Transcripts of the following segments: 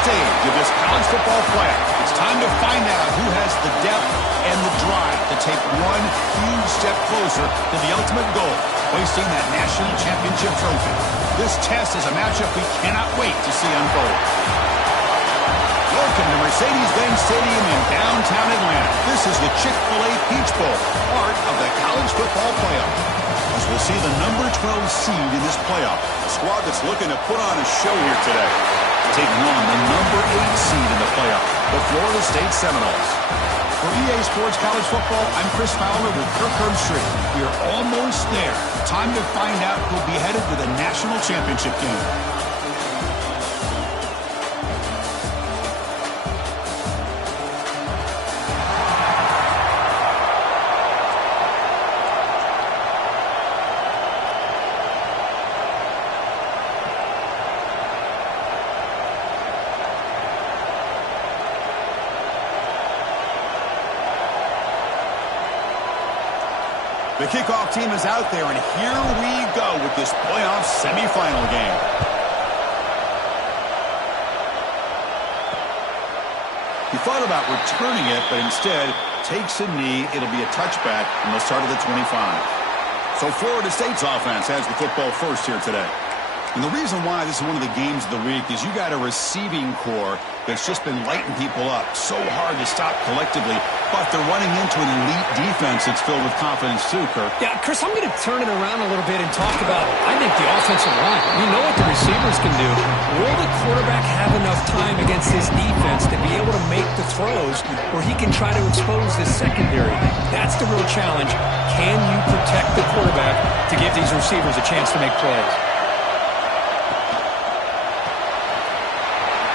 stage of this college football playoff. It's time to find out who has the depth and the drive to take one huge step closer to the ultimate goal, hoisting that national championship trophy. This test is a matchup we cannot wait to see unfold. Welcome to Mercedes-Benz Stadium in downtown Atlanta. This is the Chick-fil-A Peach Bowl, part of the college football playoff. As we'll see the number 12 seed in this playoff, a squad that's looking to put on a show here today. Taking on the number 8 seed in the playoff, the Florida State Seminoles. For EA Sports College Football, I'm Chris Fowler with Kirk Herbstreit. We are almost there. Time to find out who'll be headed to the national championship game. The kickoff team is out there, and here we go with this playoff semifinal game. He thought about returning it, but instead takes a knee. It'll be a touchback from the start of the 25. So Florida State's offense has the football first here today. And the reason why this is one of the games of the week is you got a receiving core that's just been lighting people up. So hard to stop collectively, but they're running into an elite defense that's filled with confidence too, Kirk. Yeah, Chris, I'm going to turn it around a little bit and talk about, I think, the offensive line. We know what the receivers can do. Will the quarterback have enough time against this defense to be able to make the throws where he can try to expose the secondary? That's the real challenge. Can you protect the quarterback to give these receivers a chance to make plays?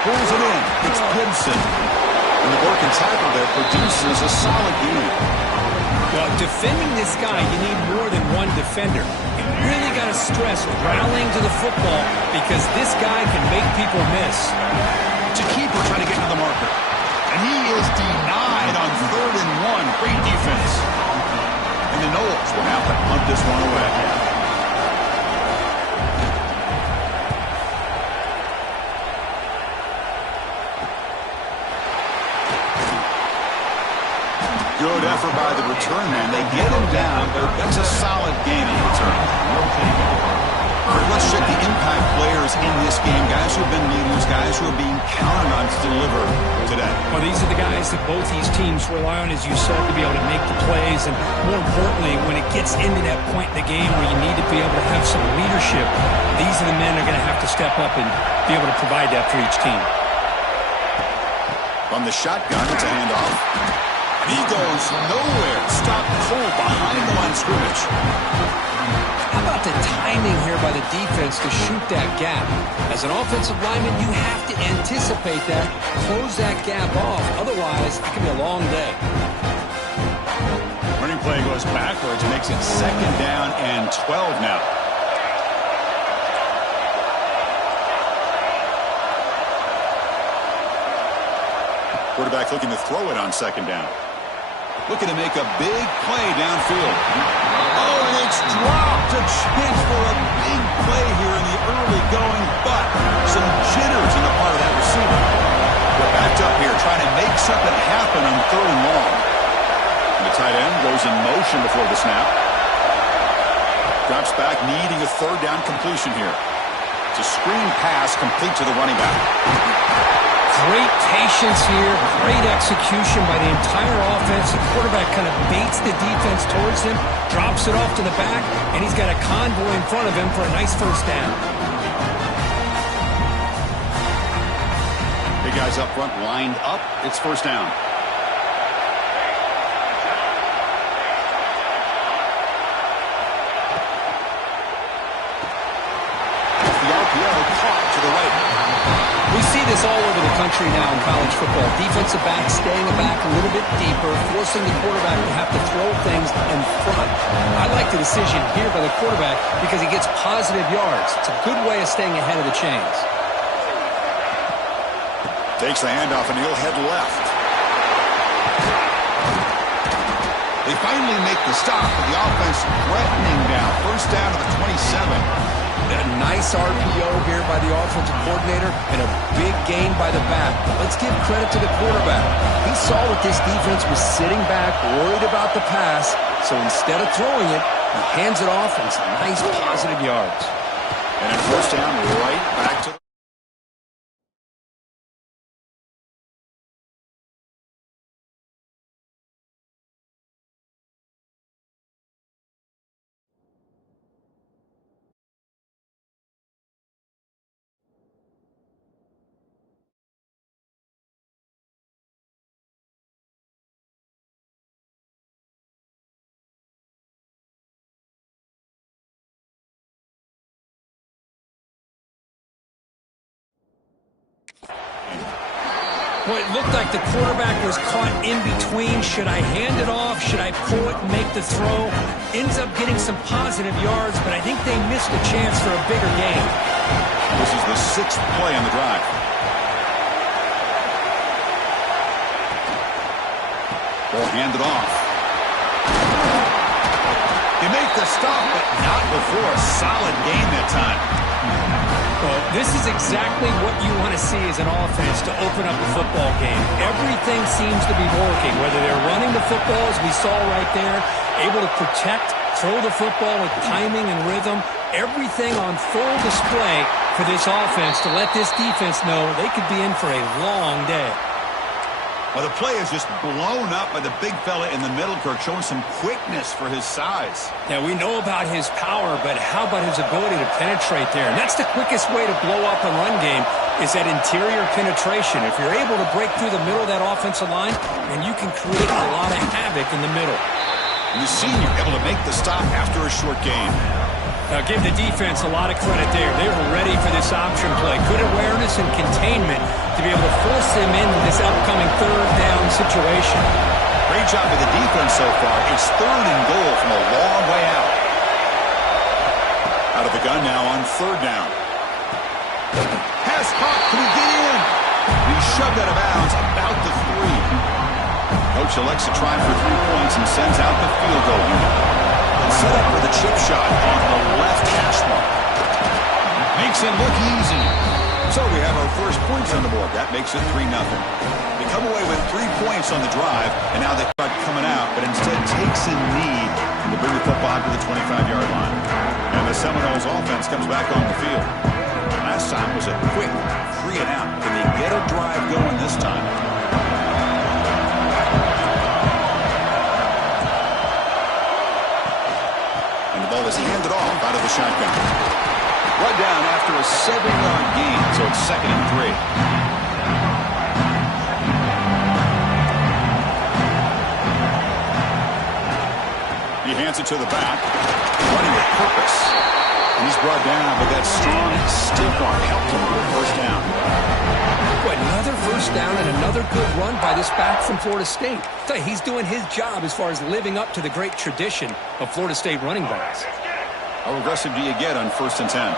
Pulls it in. It's Gibson. And the broken tackle there produces a solid game. Well, defending this guy, you need more than one defender. You really got to stress rallying to the football because this guy can make people miss. It's a keeper trying to get to the marker. And he is denied on 3rd and 1. Great defense. And the Noles will have to punt this one away. Good effort by the return man. They get him down, but that's a solid gain in return. Let's check the impact players in this game. Guys who have been leaders, guys who are being counted on to deliver today. Well, these are the guys that both these teams rely on, as you said, to be able to make the plays. And more importantly, when it gets into that point in the game where you need to be able to have some leadership, these are the men that are going to have to step up and be able to provide that for each team. From the shotgun, it's a handoff. He goes nowhere. Stopped cold behind the line of scrimmage. How about the timing here by the defense to shoot that gap? As an offensive lineman, you have to anticipate that, close that gap off. Otherwise, it can be a long day. Running play goes backwards, makes it 2nd down and 12 now. Quarterback looking to throw it on 2nd down. Looking to make a big play downfield. Oh, and it's dropped. A chance for a big play here in the early going, but some jitters on the part of that receiver. We're backed up here trying to make something happen on 3rd and long. And the tight end goes in motion before the snap. Drops back, needing a 3rd down completion here. It's a screen pass complete to the running back. Great patience here, great execution by the entire offense. The quarterback kind of baits the defense towards him, drops it off to the back, and he's got a convoy in front of him for a nice 1st down. Big guys up front lined up. It's 1st down. The RPO caught to the right. We see this all over the country now in college football. Defensive backs staying back a little bit deeper, forcing the quarterback to have to throw things in front. I like the decision here by the quarterback because he gets positive yards. It's a good way of staying ahead of the chains. Takes the handoff and he'll head left. They finally make the stop, but the offense threatening now. 1st down to the 27. A nice RPO here by the offensive coordinator and a big gain by the back. Let's give credit to the quarterback. He saw that this defense was sitting back, worried about the pass, so instead of throwing it, he hands it off and some nice positive yards. And a first down right back to the... Well, it looked like the quarterback was caught in between. Should I hand it off? Should I pull it and make the throw? Ends up getting some positive yards, but I think they missed a chance for a bigger gain. This is the 6th play on the drive. They'll hand it off. You make the stop, but not before a solid gain that time. Well, this is exactly what you want to see as an offense to open up a football game. Everything seems to be working, whether they're running the football, as we saw right there, able to protect, throw the football with timing and rhythm, everything on full display for this offense to let this defense know they could be in for a long day. Well, the play is just blown up by the big fella in the middle, Kirk, showing some quickness for his size. Now, we know about his power, but how about his ability to penetrate there? And that's the quickest way to blow up a run game is that interior penetration. If you're able to break through the middle of that offensive line, then you can create a lot of havoc in the middle. And the senior able to make the stop after a short gain. Now, give the defense a lot of credit there. They were ready for this option play. Good awareness and containment to be able to force them into this upcoming third down situation. Great job of the defense so far. It's 3rd and goal from a long way out. Out of the gun now on 3rd down. Pass hop, can he get in? He's shoved out of bounds about the 3. Coach elects to try for 3 points and sends out the field goal unit. Set up for the chip shot on the left hash mark. Makes it look easy. So we have our first points on the board. That makes it 3-0. They come away with 3 points on the drive, and now they start coming out, but instead takes a knee to bring the football to the 25-yard line. And the Seminoles offense comes back on the field. Last time was a quick 3 and out. Can they get a drive going this time? Ball is handed off out of the shotgun. Run down after a 7-yard gain, so it's 2nd and 3. He hands it to the back, running with purpose. And he's brought down, but that strong, stiff arm helped him with a first down. Another first down and another good run by this back from Florida State. He's doing his job as far as living up to the great tradition of Florida State running backs. How aggressive do you get on 1st and 10?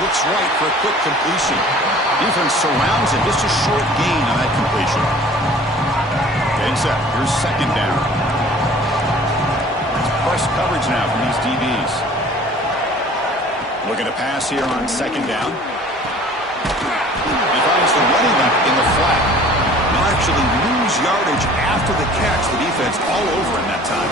Looks right for a quick completion. Defense surrounds it. Just a short gain on that completion. Getting set. Here's 2nd down. It's press coverage now from these DBs. Looking to pass here on 2nd down. He finds the running back in the flat. He'll actually lose yardage after the catch. The defense all over in that time.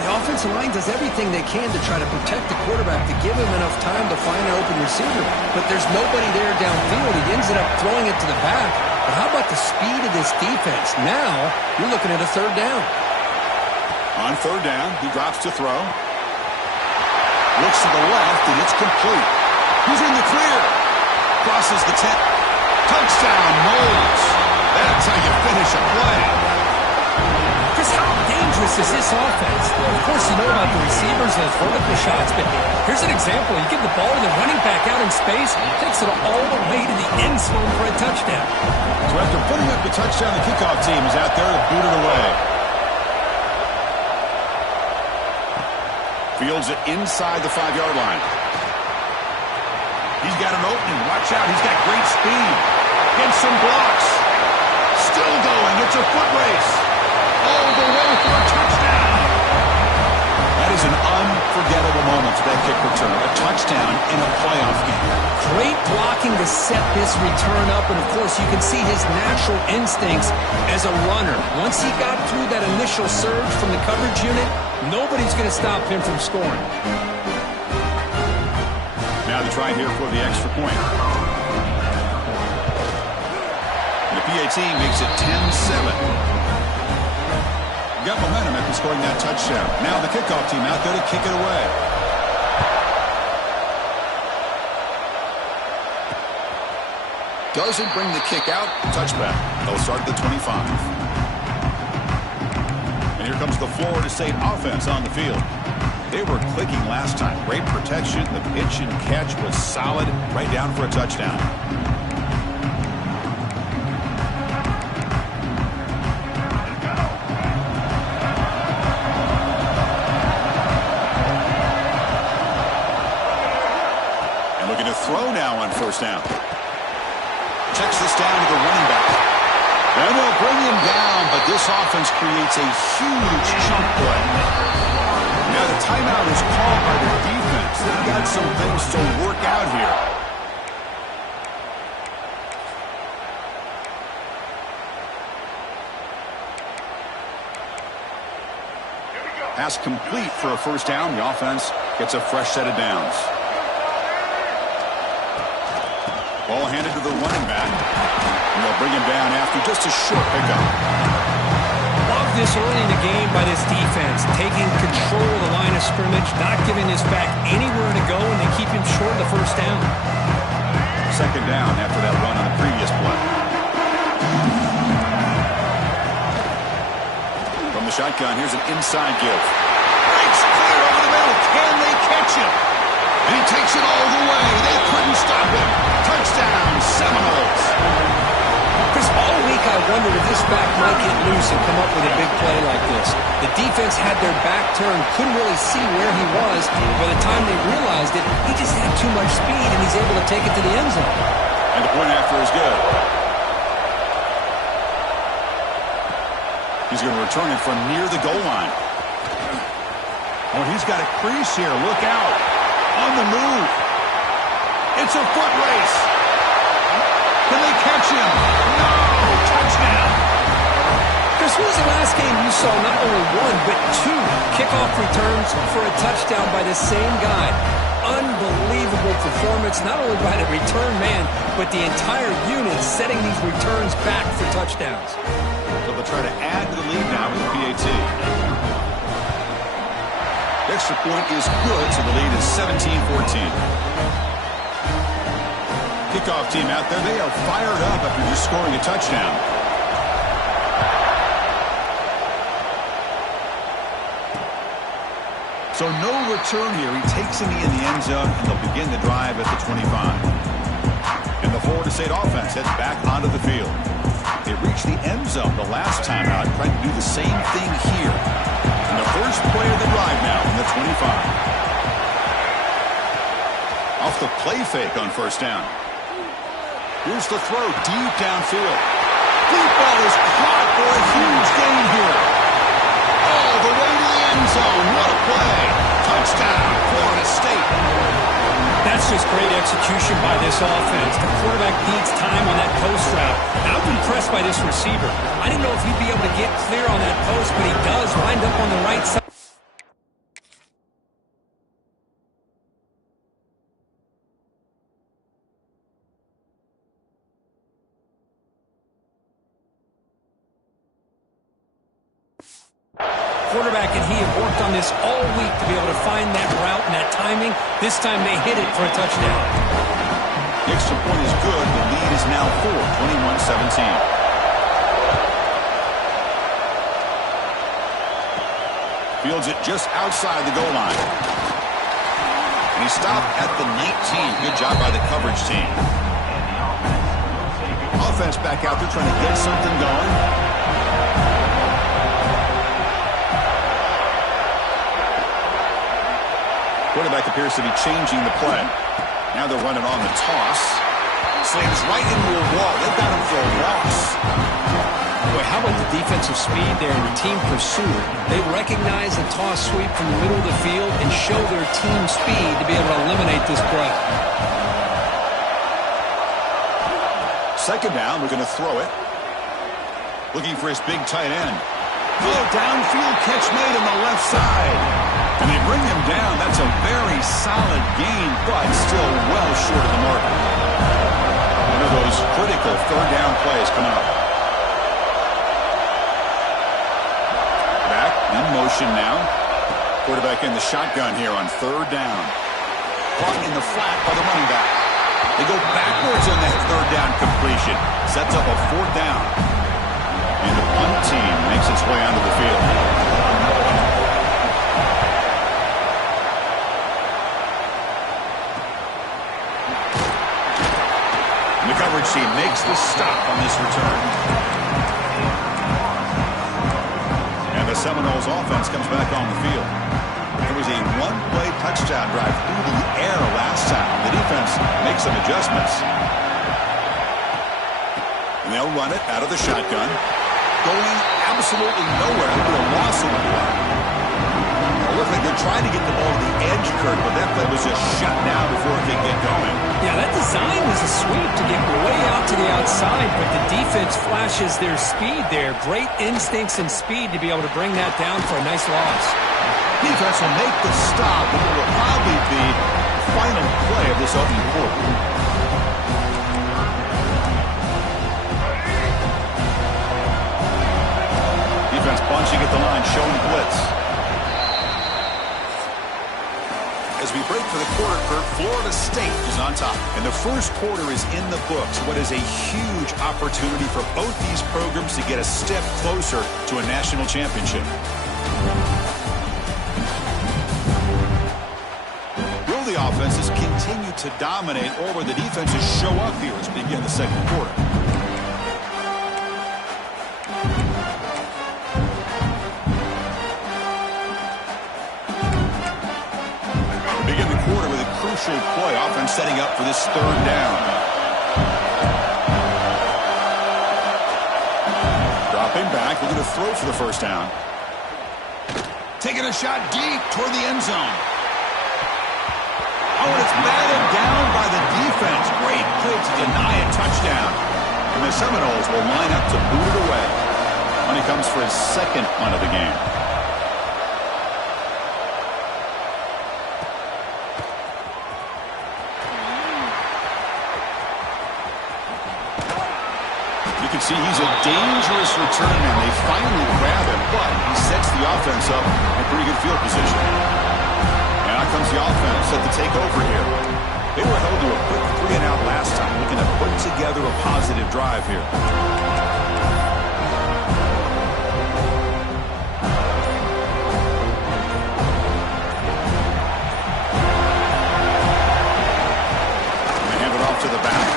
The offensive line does everything they can to try to protect the quarterback to give him enough time to find an open receiver. But there's nobody there downfield. He ends up throwing it to the back. But how about the speed of this defense? Now you're looking at a 3rd down. On 3rd down, he drops to throw. Looks to the left, and it's complete. He's in the clear. Crosses the 10. Touchdown, Noles. That's how you finish a play. Just how dangerous is this offense? Of course, you know about the receivers and those vertical shots, but here's an example. You give the ball to the running back out in space, takes it all the way to the end zone for a touchdown. So after putting up the touchdown, the kickoff team is out there to boot it away. Fields it inside the 5-yard line. He's got an opening. Watch out. He's got great speed. Gets some blocks. Still going. It's a foot race. all the way for a touchdown. That is an unforgettable moment for that kick return. A touchdown in a playoff game. Great blocking to set this return up, and of course you can see his natural instincts as a runner. Once he got through that initial surge from the coverage unit, nobody's going to stop him from scoring. Now the try here for the extra point. And the PAT makes it 10-7. Got momentum after scoring that touchdown. Now the kickoff team out there to kick it away. Doesn't bring the kick out. Touchback. They'll start at the 25. And here comes the Florida State offense on the field. They were clicking last time. Great protection. The pitch and catch was solid. Right down for a touchdown. And looking to throw now on first down. Checks this down to the running back. And they'll bring him down, but this offense creates a huge chunk play. Now the timeout is called by the defense. They've got some things to work out here. Pass complete for a first down. The offense gets a fresh set of downs. Ball handed to the running back. And they'll bring him down after just a short pickup. Love this early in the game by this defense, taking control of the line of scrimmage, not giving this back anywhere to go, and they keep him short of the first down. Second down after that run on the previous play. From the shotgun, here's an inside give. Breaks clear over the middle. Can they catch him? And he takes it all the way. They couldn't stop him. Touchdown, Seminoles. Chris, all week I wondered if this back might get loose and come up with a big play like this. The defense had their back turned, couldn't really see where he was. By the time they realized it, he just had too much speed, and he's able to take it to the end zone. And the point after is good. He's going to return it from near the goal line. Oh, he's got a crease here. Look out. On the move. It's a foot race. Can they catch him? No! Touchdown! Chris, when was the last game you saw not only one, but two kickoff returns for a touchdown by the same guy? Unbelievable performance, not only by the return man, but the entire unit setting these returns back for touchdowns. So they'll try to add to the lead now with the PAT. The extra point is good, so the lead is 17-14. Kickoff team out there, they are fired up after just scoring a touchdown. So no return here. He takes him in the end zone, and they'll begin the drive at the 25. And the Florida State offense heads back onto the field. They reached the end zone the last time out, trying to do the same thing here. And the first play of the drive now from the 25. Off the play fake on first down. Here's the throw deep downfield. Deep ball is caught for a huge gain here. All the way to the end zone. What a play. Touchdown, Florida State. That's just great execution by this offense. The quarterback needs time on that post route. I'm impressed by this receiver. I didn't know if he'd be able to get clear on that post, but he does. Lined up on the right side. Quarterback and he have worked on this all week to be able to find that route and that timing. This time they hit it for a touchdown. The extra point is good. The lead is now 4, 21-17. Fields it just outside the goal line. And he stopped at the 19. Good job by the coverage team. Offense back out there trying to get something going. Quarterback appears to be changing the play. Now they're running on the toss. Slams right into a wall. They've got him for a loss. Boy, how about the defensive speed there and the team pursuit? They recognize the toss sweep from the middle of the field and show their team speed to be able to eliminate this play. Second down, we're going to throw it. Looking for his big tight end. Oh, downfield catch made on the left side. And they bring him down. That's a very solid gain, but still well short of the mark. One of those critical third down plays coming up. Back in motion now. Quarterback in the shotgun here on third down. Caught in the flat by the running back. They go backwards on that third down completion. Sets up a fourth down. And the punt team makes its way onto the field. And the coverage team makes the stop on this return. And the Seminoles offense comes back on the field. It was a one-play touchdown drive through the air last time. The defense makes some adjustments. And they'll run it out of the shotgun. Going absolutely nowhere. It'll be a loss of one. It looked like they're trying to get the ball to the edge, Kurt, but that play was just shut down before it could get going. Yeah, that design was a sweep to get way out to the outside, but the defense flashes their speed there. Great instincts and speed to be able to bring that down for a nice loss. Defense will make the stop, and it will probably be the final play of this opening quarter. Defense bunching at the line, showing blitz. As we break for the quarter, Kurt, Florida State is on top. And the first quarter is in the books. What is a huge opportunity for both these programs to get a step closer to a national championship. Will the offenses continue to dominate, or will the defenses show up here as we begin the second quarter? Begin the quarter with a crucial play. Offense setting up for this third down. Dropping back, looking to throw for the first down. Taking a shot deep toward the end zone. Oh, and it's batted down by the defense. Great play to deny a touchdown. And the Seminoles will line up to boot it away. Money comes for his second punt of the game. You can see he's a dangerous return man. They finally grab him, but he sets the offense up in pretty good field position. And out comes the offense set to take over here. They were held to a quick 3-and-out last time, looking to put together a positive drive here. They hand it off to the back.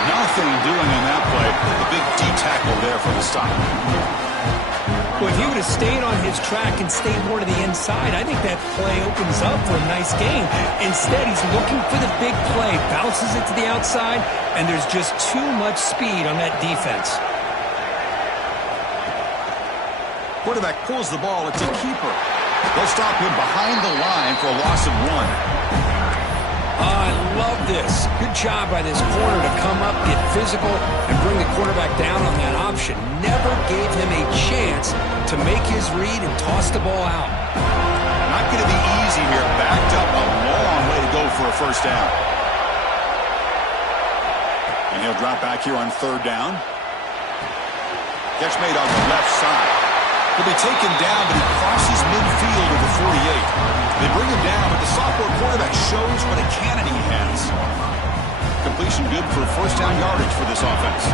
Nothing doing on that play. The big D tackle there for the stop. Well, if he would have stayed on his track and stayed more to the inside, I think that play opens up for a nice gain. Instead, he's looking for the big play, bounces it to the outside, and there's just too much speed on that defense. Quarterback pulls the ball. It's a keeper. They'll stop him behind the line for a loss of 1. I love this. Good job by this corner to come up, get physical, and bring the quarterback down on that option. Never gave him a chance to make his read and toss the ball out. Not going to be easy here. Backed up a long way to go for a first down. And he'll drop back here on third down. Catch made on the left side. He'll be taken down, but he crosses midfield of the 48. They bring him down, but the sophomore quarterback shows what a cannon he has. Completion good for first down yardage for this offense.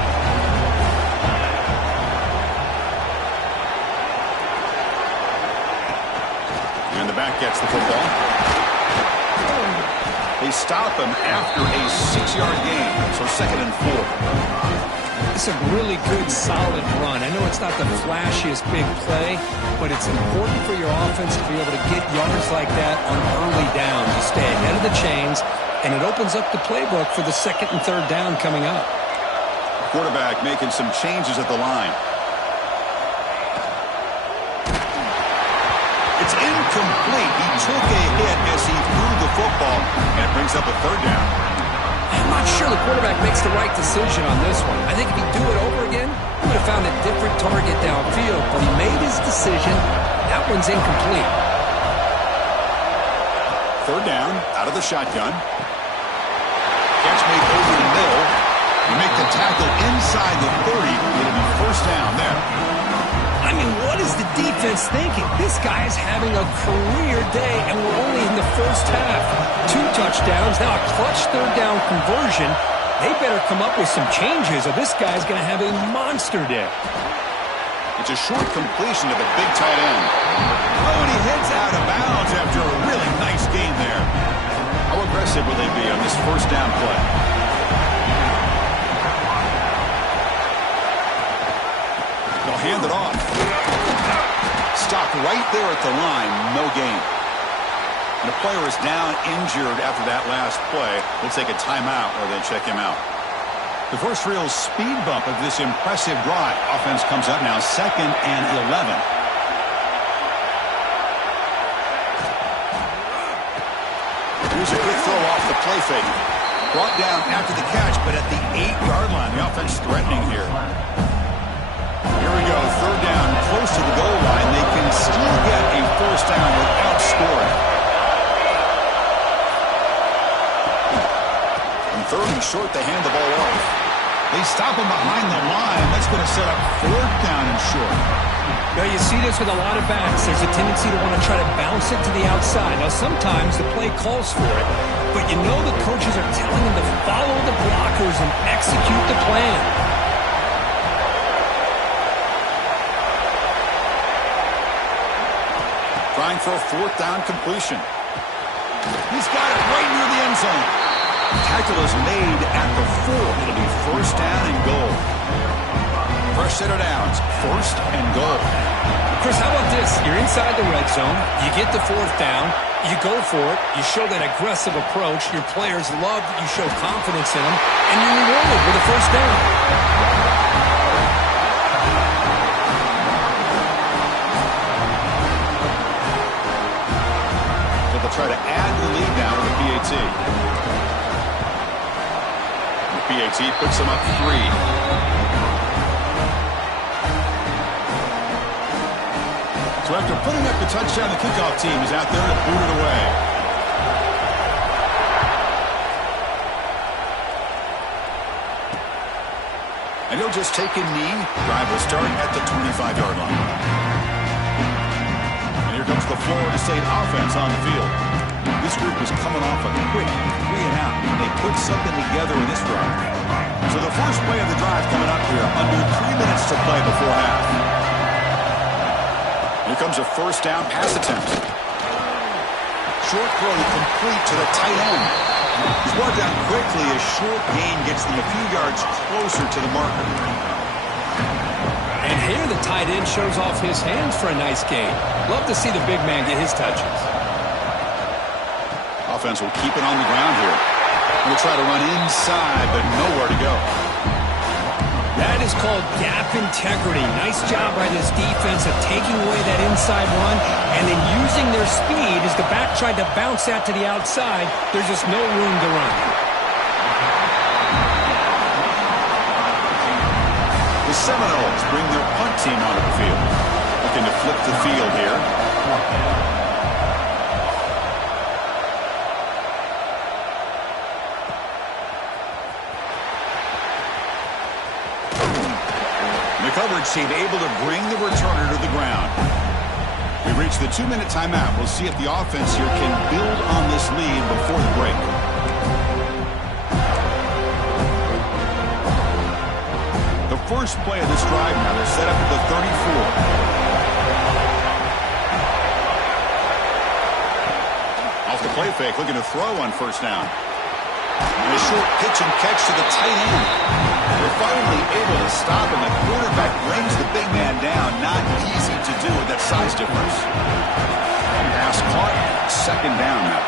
And the back gets the football. They stop him after a 6-yard gain, so 2nd and 4. It's a really good, solid run. I know it's not the flashiest big play, but it's important for your offense to be able to get yards like that on early down to stay ahead of the chains, and it opens up the playbook for the 2nd and 3rd down coming up. Quarterback making some changes at the line. It's incomplete. He took a hit as he threw the football, and brings up a third down. I'm not sure the quarterback makes the right decision on this one. I think if he'd do it over again, he would have found a different target downfield, but he made his decision. That one's incomplete. Third down, out of the shotgun. Catch made over the middle. You make the tackle inside the 30. It'll be first down there. I mean, what is the defense thinking? This guy is having a career day, and we're only in the first half. 2 touchdowns, now a clutch third down conversion. They better come up with some changes, or this guy's going to have a monster day. It's a short completion to the big tight end. Oh, and he heads out of bounds after a really nice game there. How aggressive will they be on this first down play? They'll hand it off. Stopped right there at the line, no gain. And the player is down injured after that last play. We'll take a timeout or then check him out. The first real speed bump of this impressive drive. Offense comes up now, 2nd and 11. Here's a good throw off the play fake. Brought down after the catch, but at the 8-yard line. The offense threatening here. Here we go, third down, close to the goal line. They can still get a first down without scoring. On 3rd and short, they hand the ball off. They stop him behind the line. That's going to set up 4th down and short. Now, you see this with a lot of backs. There's a tendency to want to try to bounce it to the outside. Now, sometimes the play calls for it, but you know the coaches are telling them to follow the blockers and execute the plan. Trying for a 4th down completion. He's got it right near the end zone. Tackle is made at the 4. It'll be first down and goal. Fresh set of downs. First and goal. Chris, how about this? You're inside the red zone. You get the 4th down. You go for it. You show that aggressive approach. Your players love that you show confidence in them. And you're rewarded with a first down. Try to add the lead now to the PAT. The PAT puts them up 3. So after putting up the touchdown, the kickoff team is out there to boot it away. And he'll just take a knee. Drive will start at the 25-yard line. Comes the Florida State offense on the field. This group is coming off a quick 3-and-out. They put something together in this drive. So the first play of the drive coming up here, under 3 minutes to play before half. Here comes a first down pass attempt. Short throw complete to the tight end. He's brought down quickly as short gain gets them a few yards closer to the marker. And here the tight end shows off his hands for a nice gain. Love to see the big man get his touches. Offense will keep it on the ground here. We'll try to run inside, but nowhere to go. That is called gap integrity. Nice job by this defense of taking away that inside run and then using their speed as the back tried to bounce that to the outside. There's just no room to run. The Seminoles bring their punt team onto the field. Looking to flip the field here. The coverage team able to bring the returner to the ground. We reach the 2-minute timeout. We'll see if the offense here can build on this lead before the break. The first play of this drive now, they're set up at the 34. Off the play fake, looking to throw on first down. And a short pitch and catch to the tight end. They're finally able to stop, and the quarterback brings the big man down. Not easy to do with that size difference. Pass caught, second down now.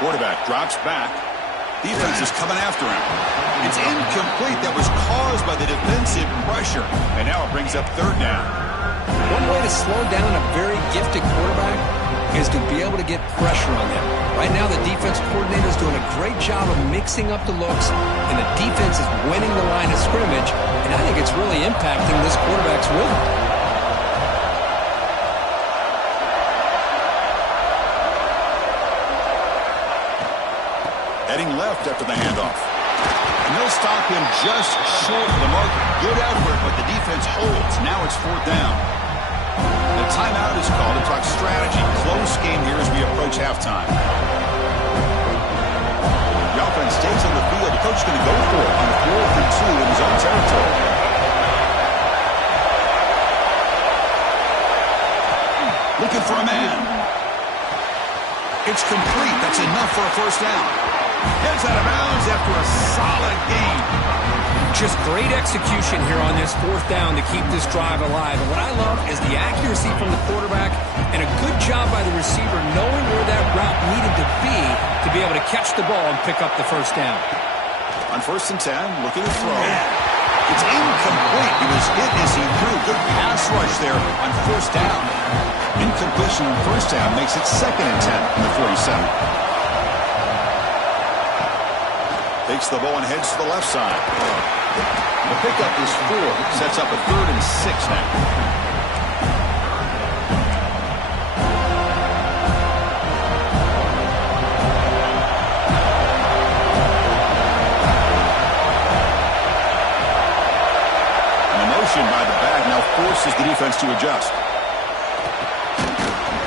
Quarterback drops back. Defense is coming after him. It's incomplete. That was caused by the defensive pressure. And now it brings up third down. One way to slow down a very gifted quarterback is to be able to get pressure on them. Right now, the defense coordinator is doing a great job of mixing up the looks, and the defense is winning the line of scrimmage, and I think it's really impacting this quarterback's rhythm. Heading left after the handoff. And they'll stop him just short of the mark. Good effort, but the defense holds. Now it's 4th down. The timeout is called to talk strategy. Close game here as we approach halftime. The offense stays on the field. The coach is going to go for it on 4th and 2 in his own territory. Looking for a man. It's complete. That's enough for a 1st down. Heads out of bounds after a solid gain. Just great execution here on this 4th down to keep this drive alive. And what I love is the accuracy from the quarterback and a good job by the receiver knowing where that route needed to be able to catch the ball and pick up the 1st down. On 1st and 10, looking to throw. It's incomplete. He was hit as he threw. Good pass rush there on 1st down. Incompletion on 1st down makes it 2nd and 10 in the 47. Takes the ball and heads to the left side. The pickup is 4. Sets up a 3rd and 6 now. And the motion by the back now forces the defense to adjust.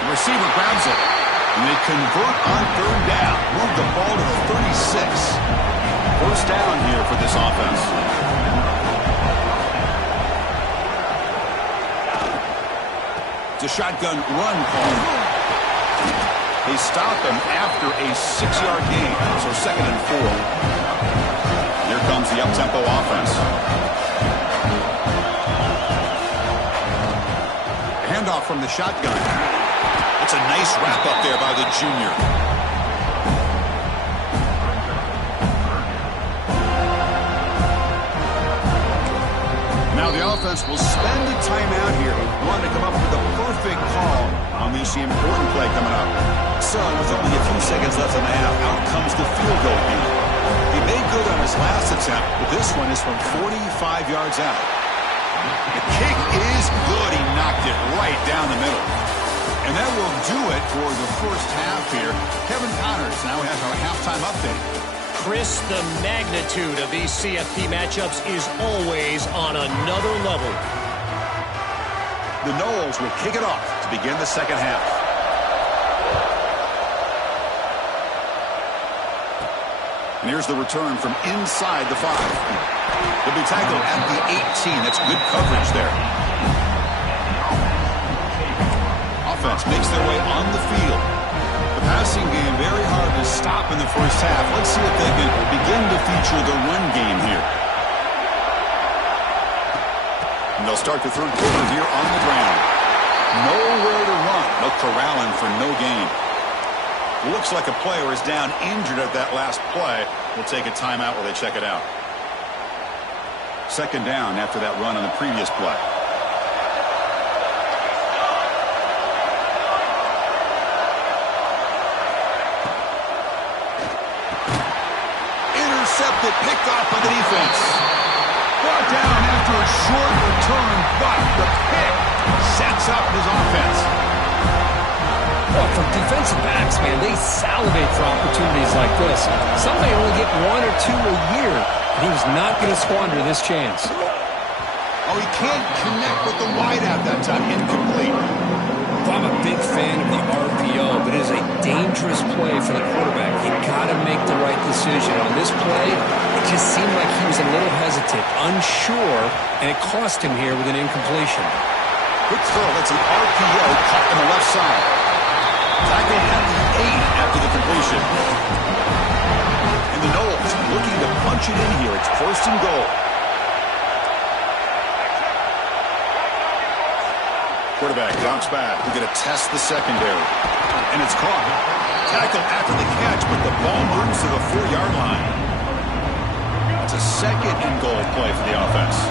The receiver grabs it. And they convert on 3rd down. Move the ball to the 36. 1st down here for this offense. It's a shotgun run call. They stop him after a 6-yard gain. So 2nd and 4. Here comes the up-tempo offense. Handoff from the shotgun. It's a nice wrap up there by the junior. Now the offense will spend a timeout here. Wanting to come up with a perfect call on this important play coming up. So with only a few seconds left in the half, out comes the field goal beat. He made good on his last attempt, but this one is from 45 yards out. The kick is good. He knocked it right down the middle. And that will do it for the 1st half here. Kevin Connors now has our halftime update. Chris, the magnitude of these CFP matchups is always on another level. The Noles will kick it off to begin the 2nd half. And here's the return from inside the 5. They'll be tackled at the 18. That's good coverage there. Offense makes their way on the field. The passing game very hard to stop in the 1st half. Let's see if they can begin to feature the run game here. And they'll start the 3rd quarter here on the ground. Nowhere to run. They'll corral him for no gain. Looks like a player is down injured at that last play. We'll take a timeout while they check it out. 2nd down after that run on the previous play. Intercepted, picked off by the defense. Brought down after a short return, but the pick sets up his offense. Well, for defensive backs, man, they salivate for opportunities like this. Some may only get 1 or 2 a year, and he was not going to squander this chance. Oh, he can't connect with the wideout that time. Incomplete. I'm a big fan of the RPO, but it is a dangerous play for the quarterback. You got to make the right decision. On this play, it just seemed like he was a little hesitant, unsure, and it cost him here with an incompletion. Quick throw. That's an RPO caught on the left side. Tackled at the 8 after the completion. And the Noles looking to punch it in here. It's 1st and goal. Quarterback drops back. We're going to test the secondary. And it's caught. Tackled after the catch, but the ball moves to the 4-yard line. It's a 2nd and goal play for the offense.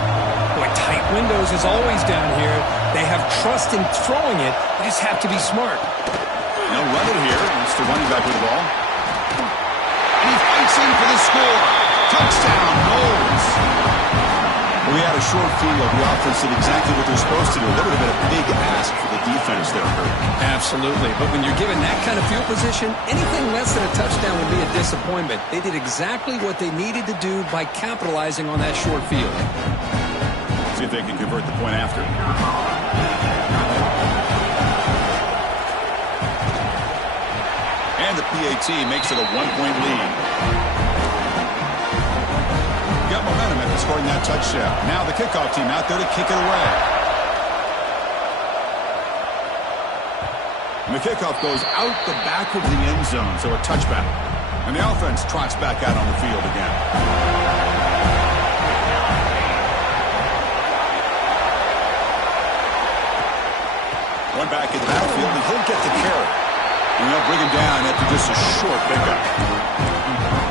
Boy, tight windows as always down here. They have trust in throwing it. They just have to be smart. They'll run it here. It's the running back with the ball. And he fights in for the score. Touchdown, Knowles. We had a short field. The offense did exactly what they're supposed to do. That would have been a big ask for the defense there, Kurt. Absolutely. But when you're given that kind of field position, anything less than a touchdown would be a disappointment. They did exactly what they needed to do by capitalizing on that short field. See if they can convert the point after. And the PAT makes it a 1-point lead. Got momentum after scoring that touchdown. Now the kickoff team out there to kick it away. And the kickoff goes out the back of the end zone, so a touchback. And the offense trots back out on the field again. One back in the backfield, and he'll get the carry. And they'll bring him down after just a short pickup.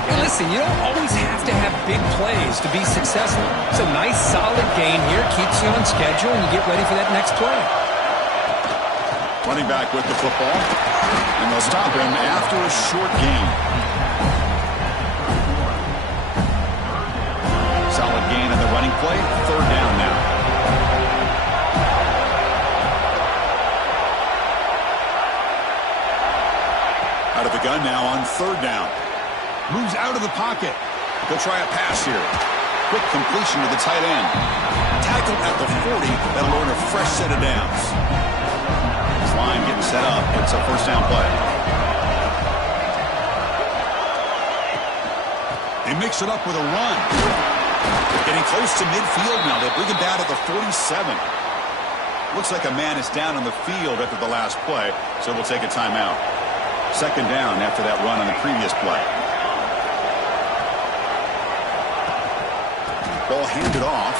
Hey, listen, you don't always have to have big plays to be successful. It's a nice, solid gain here. Keeps you on schedule, and you get ready for that next play. Running back with the football. And they'll stop him after a short gain. Solid gain on the running play. Third down now. Out of the gun now on third down. Moves out of the pocket. He'll try a pass here. Quick completion to the tight end. Tackled at the 40. That'll earn a fresh set of downs. This line getting set up. It's a first down play. They mix it up with a run. Getting close to midfield now. They bring him down at the 47. Looks like a man is down on the field after the last play, so we'll take a timeout. Second down after that run on the previous play. Ball handed off.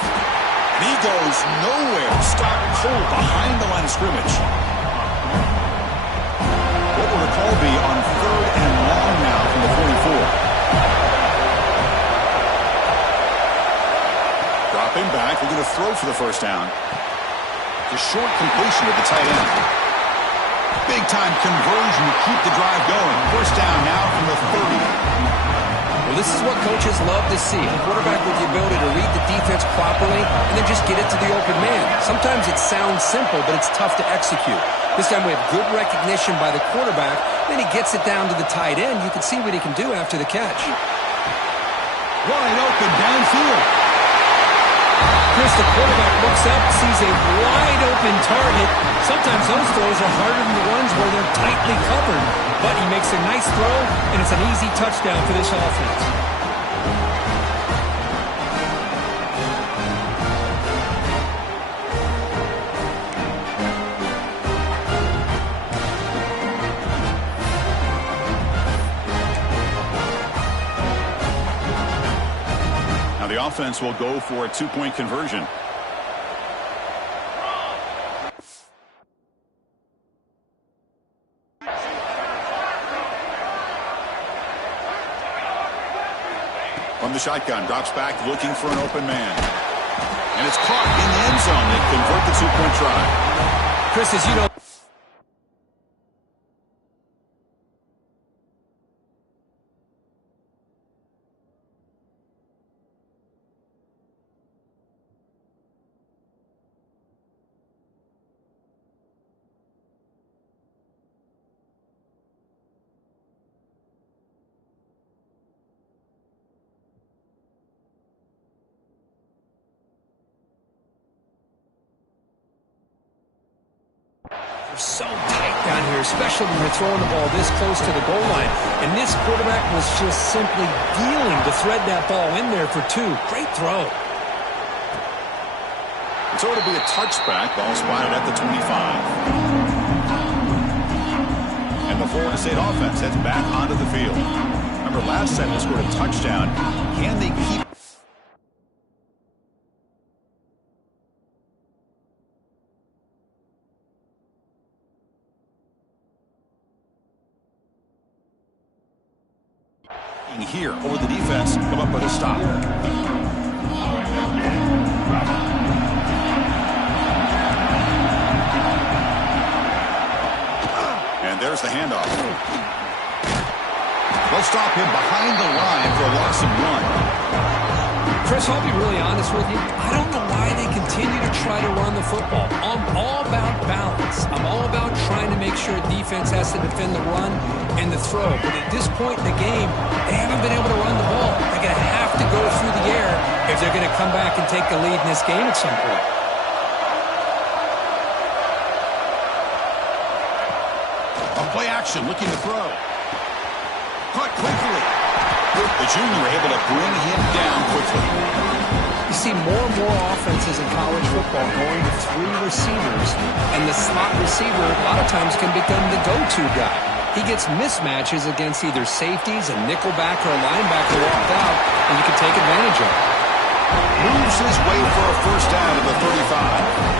And he goes nowhere. Stopped cold behind the line of scrimmage. What will the call be on third and long now from the 44? Dropping back. We're going to throw for the first down. The short completion of the tight end. Big-time conversion to keep the drive going. First down now from the 30. Well, this is what coaches love to see. A quarterback with the ability to read the defense properly and then just get it to the open man. Sometimes it sounds simple, but it's tough to execute. This time we have good recognition by the quarterback. Then he gets it down to the tight end. You can see what he can do after the catch. Wide open downfield. Chris, the quarterback looks up, sees a wide-open target. Sometimes those throws are harder than the ones where they're tightly covered. But he makes a nice throw, and it's an easy touchdown for this offense. Now the offense will go for a two-point conversion. From the shotgun, drops back, looking for an open man. And it's caught in the end zone. They convert the two-point try. Chris, as you know, so tight down here, especially when you're throwing the ball this close to the goal line. And this quarterback was just simply dealing to thread that ball in there for two. Great throw. So it'll be a touchback. Ball spotted at the 25. And the Florida State offense heads back onto the field. Remember, last time they scored a touchdown. Can they keep... here over the defense, come up with a stop. there's the handoff. They'll stop him behind the line for a loss of 1. Chris, I'll be really honest with you. I don't know why they continue to try to run the football. I'm all about balance. I'm all about trying to make sure defense has to defend the run and the throw. But at this point in the game, they haven't been able to run the ball. They're going to have to go through the air if they're going to come back and take the lead in this game at some point. On play action, looking to throw. Caught quickly. The junior able to bring him down quickly. You see more and more offenses in college football going to 3 receivers, and the slot receiver a lot of times can become the go-to guy. He gets mismatches against either safeties, a nickelback, or a linebacker walked out, and you can take advantage of it. Moves his way for a first down to the 35.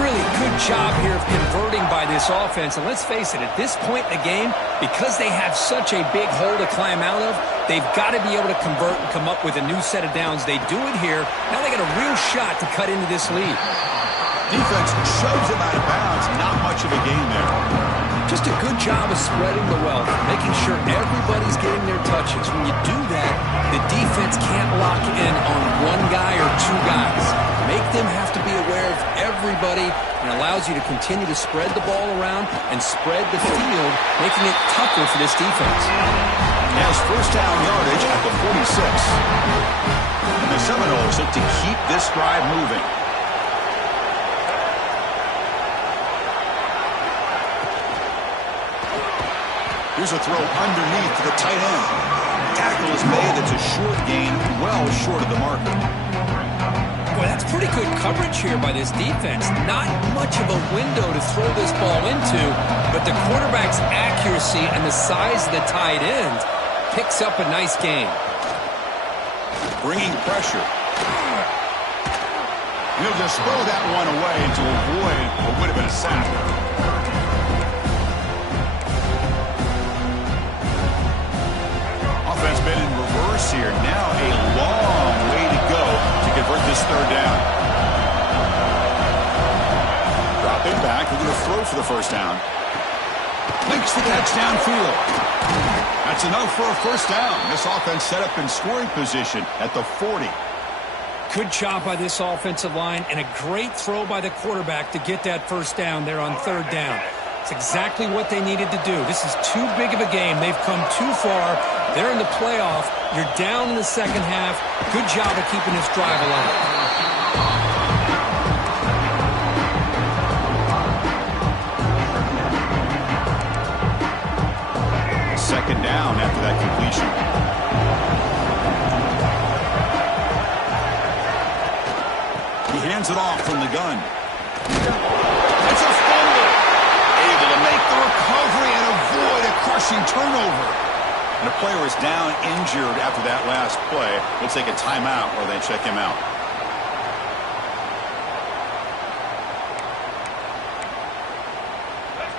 Really good job here of converting by this offense. And let's face it, at this point in the game, because they have such a big hole to climb out of, they've got to be able to convert and come up with a new set of downs. They do it here. Now they got a real shot to cut into this lead. Defense shoves him out of bounds. Not much of a gain there. Just a good job of spreading the wealth, making sure everybody's getting their touches. When you do that, the defense can't lock in on one guy or 2 guys. Make them have to be aware of everybody, and allows you to continue to spread the ball around and spread the field, making it tougher for this defense. He has first down yardage at the 46. And the Seminoles look to keep this drive moving. Here's a throw underneath to the tight end. Tackle is made. It's a short gain, well short of the marker. Boy, that's pretty good coverage here by this defense. Not much of a window to throw this ball into, but the quarterback's accuracy and the size of the tight end picks up a nice gain. Bringing pressure. He'll just throw that one away to avoid what would have been a sack. Offense been in reverse here. Now a long way to go to convert this third down. Dropping back. We're going to throw for the first down. Makes the catch downfield. That's enough for a first down. This offense set up in scoring position at the 40. Good job by this offensive line, and a great throw by the quarterback to get that first down there on third down. It's exactly what they needed to do. This is too big of a game. They've come too far. They're in the playoff. You're down in the second half. Good job of keeping this drive alive. Second down after that completion. He hands it off from the gun. It's a fumble. Able to make the recovery and avoid a crushing turnover. And a player is down injured after that last play. We'll take a timeout while they check him out.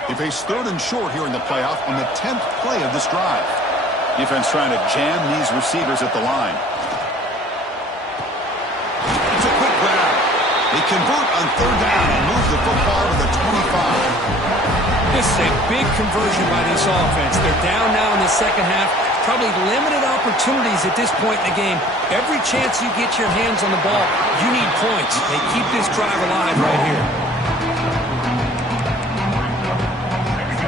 They face third and short here in the playoff on the 10th play of this drive. Defense trying to jam these receivers at the line. It's a quick grab. They convert on third down and move the football to the 25. This is a big conversion by this offense. They're down now in the second half. Probably limited opportunities at this point in the game. Every chance you get your hands on the ball, you need points. They keep this drive alive right here.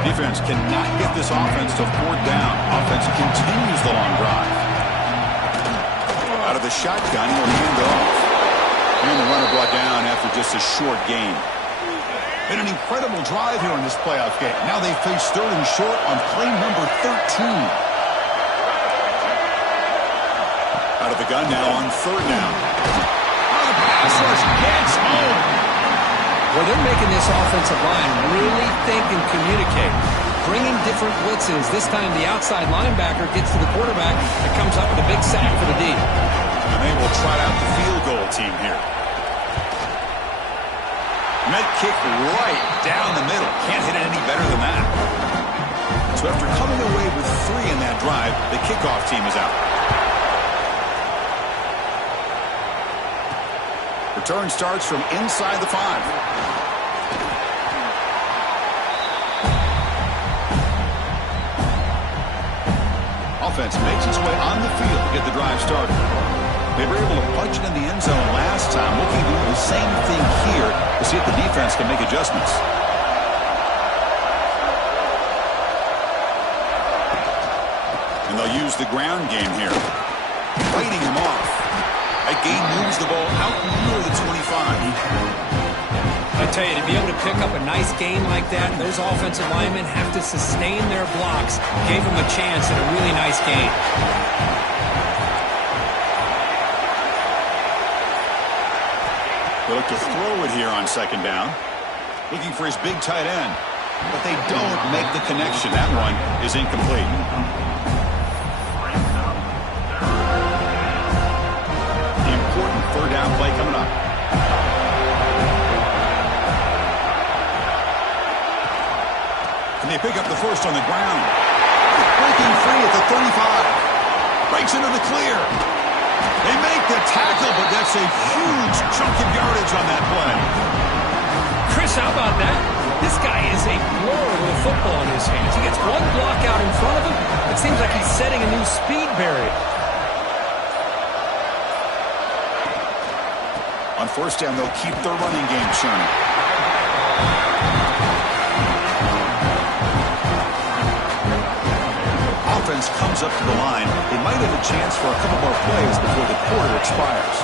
Defense cannot get this offense to fourth down. Offense continues the long drive. Out of the shotgun, he'll hand it off. And the runner brought down after just a short gain. Been an incredible drive here in this playoff game. Now they face third and short on play number 13. Out of the gun now on third down. Oh, the pass rush gets home. Well, they're making this offensive line really think and communicate. Bringing different blitzes. This time the outside linebacker gets to the quarterback and comes up with a big sack for the D. And they will trot out the field goal team here. Net kick right down the middle. Can't hit it any better than that. So after coming away with 3 in that drive, the kickoff team is out. Return starts from inside the 5. Offense makes its way on the field to get the drive started. They were able to punch it in the end zone last time. Looking to do the same thing here to see if the defense can make adjustments. And they'll use the ground game here. Fighting him off. That gain moves the ball out near the 25. I tell you, to be able to pick up a nice gain like that, those offensive linemen have to sustain their blocks. Gave them a chance at a really nice gain. They look to throw it here on second down. Looking for his big tight end. But they don't make the connection. That one is incomplete. The important third down play coming up. And they pick up the first on the ground. Breaking free at the 35. Breaks into the clear. They make the tackle, but that's a huge chunk of yardage on that play. Chris, how about that? This guy is a blower with a football in his hands. He gets one block out in front of him. It seems like he's setting a new speed barrier. On first down, they'll keep their running game churning. Offense comes up to the line. They might have a chance for a couple more plays before the quarter expires.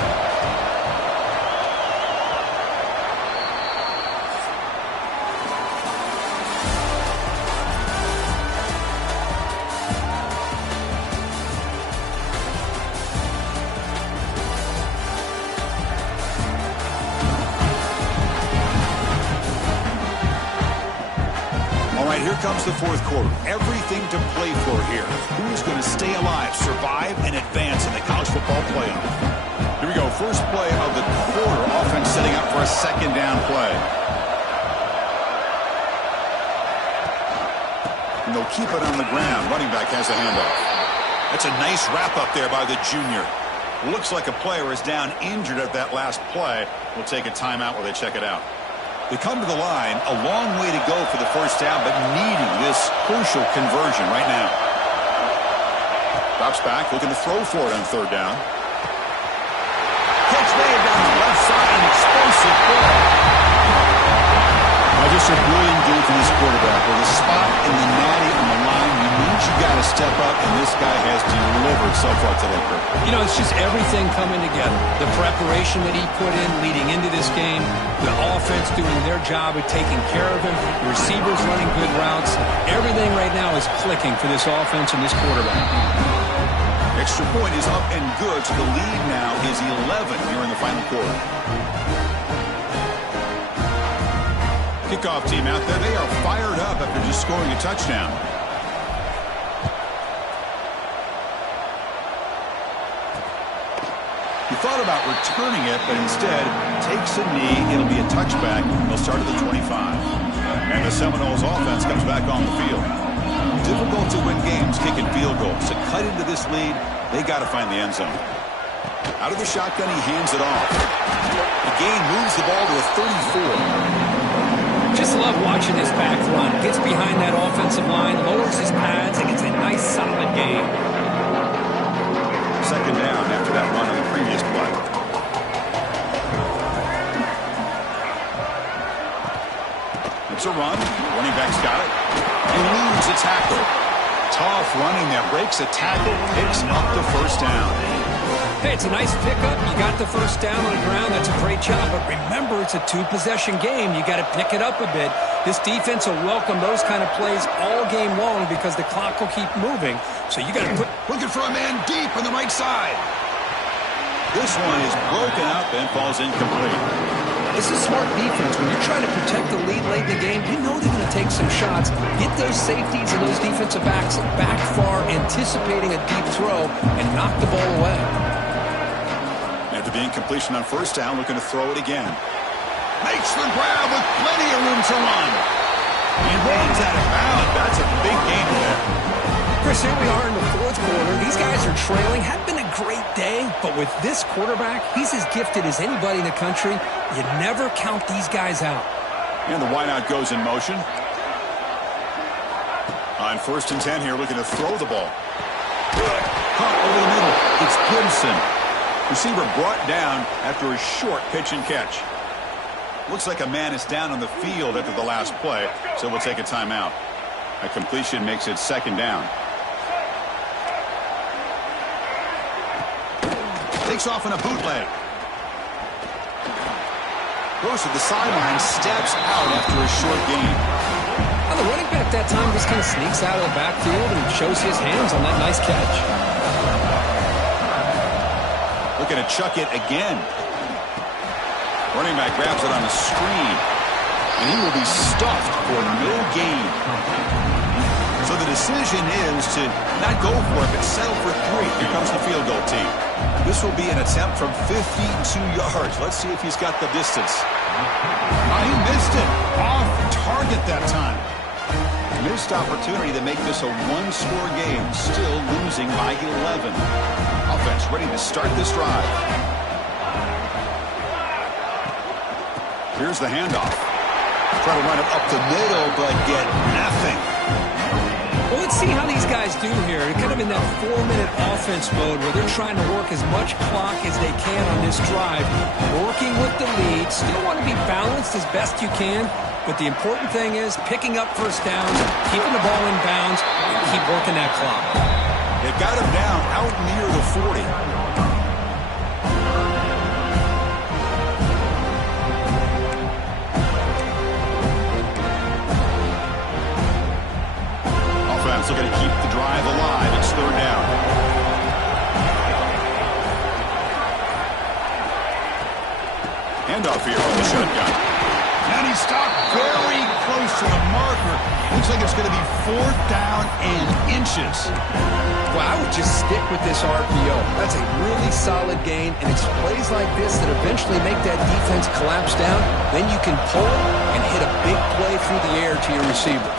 Here comes the fourth quarter. Everything to play for here. Who's going to stay alive, survive, and advance in the college football playoff? Here we go. First play of the quarter. Offense setting up for a second down play. And they'll keep it on the ground. Running back has a handoff. That's a nice wrap up there by the junior. Looks like a player is down injured at that last play. We'll take a timeout while they check it out. They come to the line, a long way to go for the first down, but needing this crucial conversion right now. Drops back, looking to throw for it on third down. Catch made down the left side, an explosive play. Now just a brilliant game from this quarterback. With a spot in the natty on the line, you need you got to step up, and this guy has delivered so far today, Kirk. You know, it's just everything coming together. The preparation that he put in leading into this game, the offense doing their job of taking care of him, the receivers running good routes. Everything right now is clicking for this offense and this quarterback. Extra point is up and good, so the lead now is 11 here in the final quarter. Kickoff team out there, they are fired up after just scoring a touchdown. He thought about returning it, but instead takes a knee. It'll be a touchback. They'll start at the 25. And the Seminoles offense comes back on the field. Difficult to win games kicking field goals. To cut into this lead, they got to find the end zone. Out of the shotgun, he hands it off. The gain moves the ball to a 34. Just love watching this back run. Gets behind that offensive line, lowers his pads, and gets a nice solid gain. Second down after that run on the previous play. It's a run. Running back's got it. Eludes a tackle. Tough running there. Breaks a tackle. Picks up the first down. Hey, it's a nice pickup. You got the first down on the ground. That's a great job. But remember, it's a two-possession game. You got to pick it up a bit. This defense will welcome those kind of plays all game long because the clock will keep moving. So you got to put... Looking for a man deep on the right side. This one is broken up and falls incomplete. This is smart defense. When you're trying to protect the lead late in the game, you know they're going to take some shots. Get those safeties and those defensive backs back far, anticipating a deep throw, and knock the ball away. After the incompletion on first down, looking to throw it again. Makes the grab with plenty of room to run. And runs out of bounds. That's a big game there. Chris, here we are in the fourth quarter. These guys are trailing. Had been a great day, but with this quarterback, he's as gifted as anybody in the country. You never count these guys out. And the wideout goes in motion. On 1st and 10 here, looking to throw the ball. Caught over the middle. It's Gibson. Receiver brought down after a short pitch and catch. Looks like a man is down on the field after the last play, so we'll take a timeout. A completion makes it second down. Takes off in a bootleg. Goes to the sideline, steps out after a short gain. Now the running back that time just kind of sneaks out of the backfield and shows his hands on that nice catch. Looking to chuck it again. Running back grabs it on a screen, and he will be stuffed for no gain. So the decision is to not go for it, but settle for 3. Here comes the field goal team. This will be an attempt from 52 yards. Let's see if he's got the distance. Oh, he missed it. Off target that time. Missed opportunity to make this a one-score game. Still losing by 11. Offense ready to start this drive. Here's the handoff. Try to run it up the middle, but get nothing. Well, let's see how these guys do here. They're kind of in that 4-minute offense mode where they're trying to work as much clock as they can on this drive. Working with the lead. Still want to be balanced as best you can. But the important thing is picking up first downs, keeping the ball in bounds, and keep working that clock. They got him down out near the 40. Looking to keep the drive alive. It's third down. Handoff here from the shotgun. And he stopped very close to the marker. Looks like it's going to be 4th down and inches. Well, I would just stick with this RPO. That's a really solid gain, and it's plays like this that eventually make that defense collapse down. Then you can pull and hit a big play through the air to your receiver.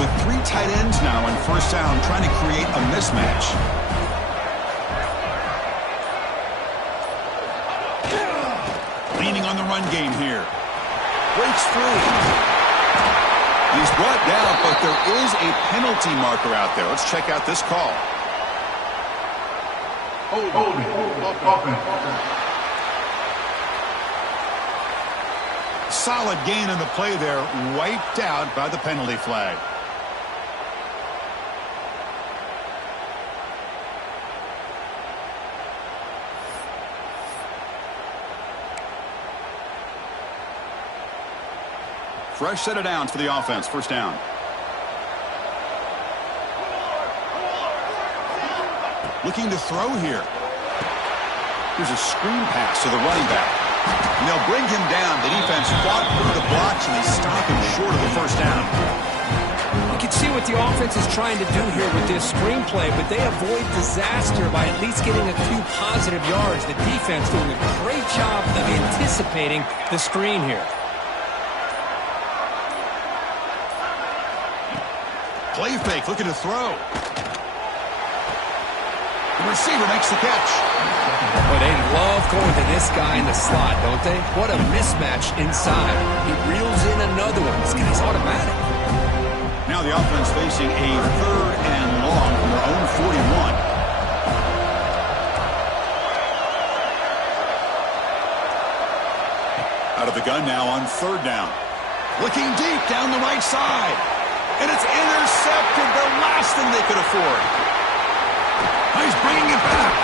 With 3 tight ends now on first down, trying to create a mismatch. Leaning on the run game here. Breaks free. He's brought down, but there is a penalty marker out there. Let's check out this call. Solid gain on the play there, wiped out by the penalty flag. Fresh set of downs for the offense. First down. Looking to throw here. Here's a screen pass to the running back. And they'll bring him down. The defense fought through the blocks, and they stop him short of the first down. You can see what the offense is trying to do here with this screenplay, but they avoid disaster by at least getting a few positive yards. The defense doing a great job of anticipating the screen here. Play fake, looking to throw. The receiver makes the catch. But they love going to this guy in the slot, don't they? What a mismatch inside. He reels in another one. This guy's automatic. Now the offense facing a 3rd and long from their own 41. Out of the gun now on 3rd down. Looking deep down the right side. And it's intercepted, the last thing they could afford. He's bringing it back.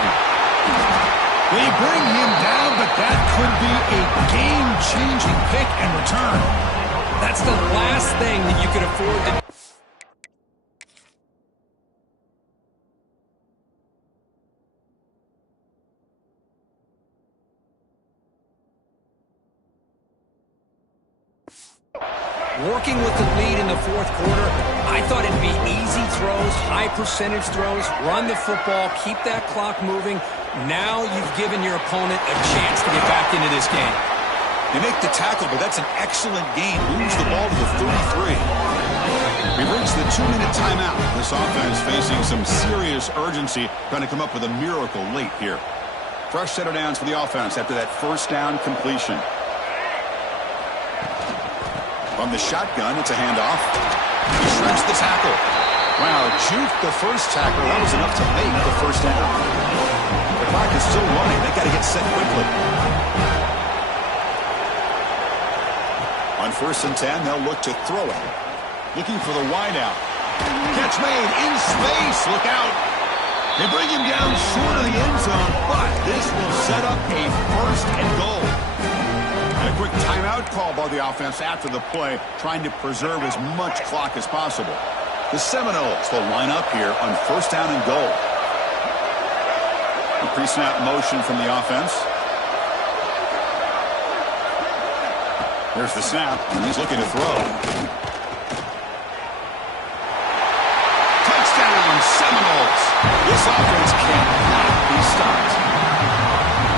They bring him down, but that could be a game-changing pick and return. That's the last thing that you could afford to do. Working with the lead in the 4th quarter, I thought it'd be easy throws, high percentage throws, run the football, keep that clock moving. Now you've given your opponent a chance to get back into this game. They make the tackle, but that's an excellent game. Moves the ball to the 33. We've reached the 2-minute timeout. This offense facing some serious urgency, trying to come up with a miracle late here. Fresh set of downs for the offense after that first down completion. From the shotgun, it's a handoff. He shreds the tackle. Wow, juked the first tackle. That was enough to make the first down. The clock is still running. They got to get set quickly. On 1st and 10, they'll look to throw it. Looking for the wideout. Catch made in space. Look out. They bring him down short of the end zone, but this will set up a 1st and goal. And a quick timeout call by the offense after the play, trying to preserve as much clock as possible. The Seminoles will line up here on 1st down and goal. A pre-snap motion from the offense. There's the snap, and he's looking to throw. Touchdown, Seminoles! This offense cannot be stopped.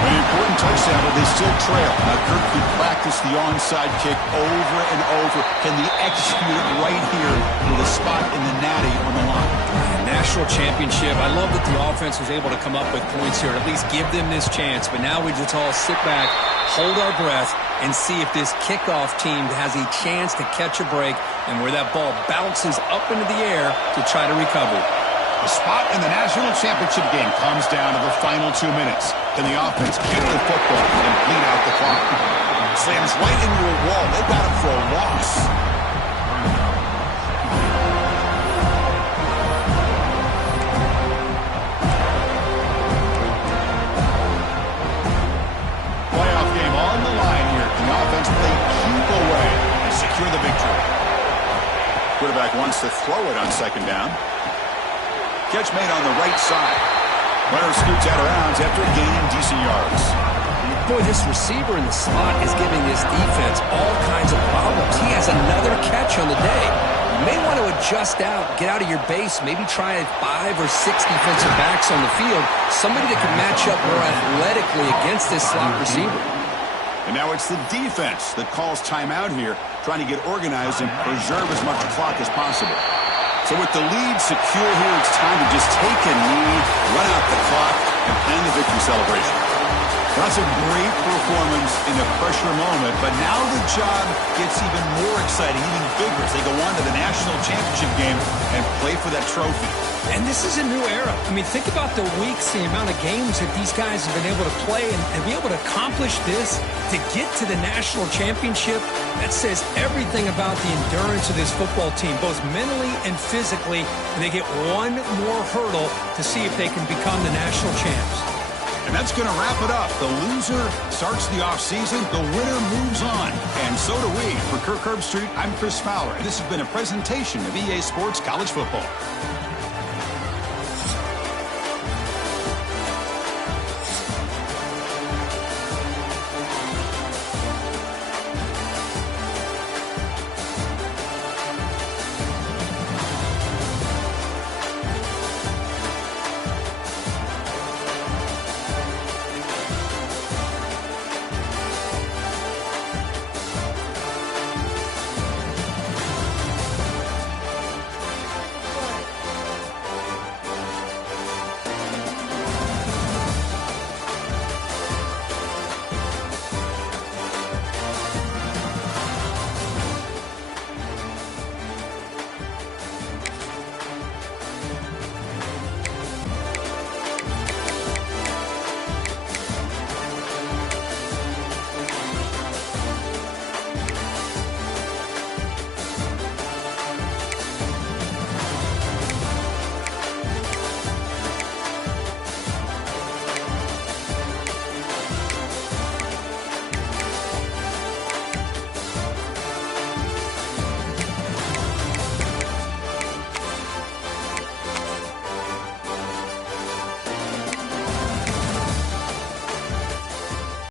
An important touchdown, but they still trail. Now, Kirk could practice the onside kick over and over. Can they execute it right here with a spot in the natty on the line? National championship. I love that the offense was able to come up with points here, at least give them this chance. But now we just all sit back, hold our breath, and see if this kickoff team has a chance to catch a break and where that ball bounces up into the air to try to recover. The spot in the national championship game comes down to the final 2 minutes. Can the offense keep the football and bleed out the clock? Slams right into a wall. They've got him for a loss. Playoff game on the line here. Can the offense play keep away and secure the victory? Quarterback wants to throw it on 2nd down. Catch made on the right side. Runner scoots out of bounds after gaining decent yards. Boy, this receiver in the slot is giving this defense all kinds of problems. He has another catch on the day. You may want to adjust out, get out of your base, maybe try 5 or 6 defensive backs on the field, somebody that can match up more athletically against this slot receiver. And now it's the defense that calls timeout here, trying to get organized and preserve as much clock as possible. So with the lead secure here, it's time to just take a knee, run out the clock, and plan the victory celebration. Well, that's a great performance in a pressure moment, but now the job gets even more exciting, even bigger as they go on to the national championship game and play for that trophy. And this is a new era. I mean, think about the weeks, the amount of games that these guys have been able to play, and be able to accomplish this, to get to the national championship, that says everything about the endurance of this football team, both mentally and physically, and they get one more hurdle to see if they can become the national champs. And that's going to wrap it up. The loser starts the offseason. The winner moves on. And so do we. For Kirk Herbstreit, I'm Chris Fowler. And this has been a presentation of EA Sports College Football.